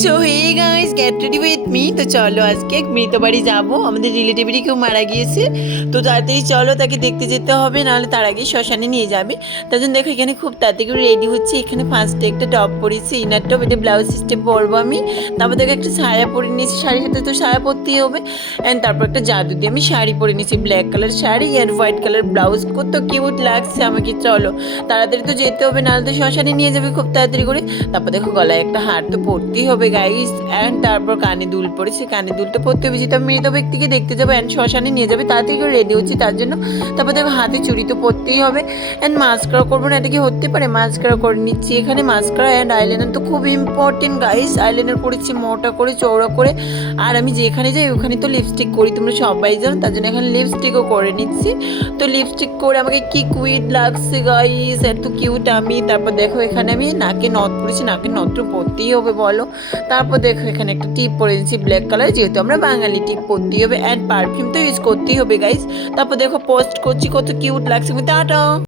So hey guys get ready with me. তো চলো আজকে মৃত বাড়ি যাবো, আমাদের রিলেটিভেরই কেউ মারা গিয়েছে। তো তাড়াতাড়ি চলো, তাকে দেখতে যেতে হবে, নাহলে তার আগে শ্মশানে নিয়ে যাবে। তার জন্য দেখো এখানে খুব তাড়াতাড়ি করে রেডি হচ্ছে। এখানে ফার্স্টে একটা টপ পরেছি, ইনার টপ, এটা ব্লাউজ সিস্টেম পরবো আমি। তারপর দেখো একটা সায়া পরে নিয়েছি, শাড়ির সাথে তো সায়া পরতেই হবে। অ্যান্ড তারপর একটা জাদু দিয়ে আমি শাড়ি পরে নিয়েছি, black colour sari and white colour blouse. কত কিউট লাগছে আমাকে। চলো তাড়াতাড়ি তো যেতে হবে, নাহলে তো শ্মশানে নিয়ে যাবে খুব তাড়াতাড়ি করে। তারপর দেখো গলায় একটা হার তো পরতেই হবে গাইস। অ্যান্ড তারপর কানে দুল পরেছে, কানে দুলটা পরতে হবে, যেহেতু আমি মৃত ব্যক্তিকে দেখতে যাবো অ্যান্ড শ্মশানে নিয়ে যাবে, তাড়াতাড়ি করে রেডি হচ্ছি তার জন্য। তারপর দেখো হাতে চুড়ি তো পরতেই হবে। অ্যান্ড মাস্কারা করবো না, এটা কি হতে পারে, মাস্কারা করে নিচ্ছি। এখানে মাস্কারা অ্যান্ড আইলাইনার তো খুব ইম্পর্টেন্ট গাইস। আইলাইনার করেছি মোটা করে, চওড়া করে। আর আমি যেখানে যাই ওখানে তো লিপস্টিক করি, তোমরা সবাই জানো, তার জন্য এখানে লিপস্টিকও করে নিচ্ছি। তো লিপস্টিক করে আমাকে কি কিউট লাগছে গাইস, এত কিউট আমি। তারপর দেখো এখানে আমি নাকে নথ পরেছি, নাকে নথ পরতেই হবে বলো। তারপর দেখো এখানে একটা টিপ পরে নিচ্ছি ব্ল্যাক কালার, যেহেতু আমরা বাঙালি, টিপ পরতেই হবে। অ্যান্ড পারফিউম তো ইউজ করতেই হবে গাইস। তারপর দেখো পোস্ট করছি, কত কিউট লাগছে। টাটা।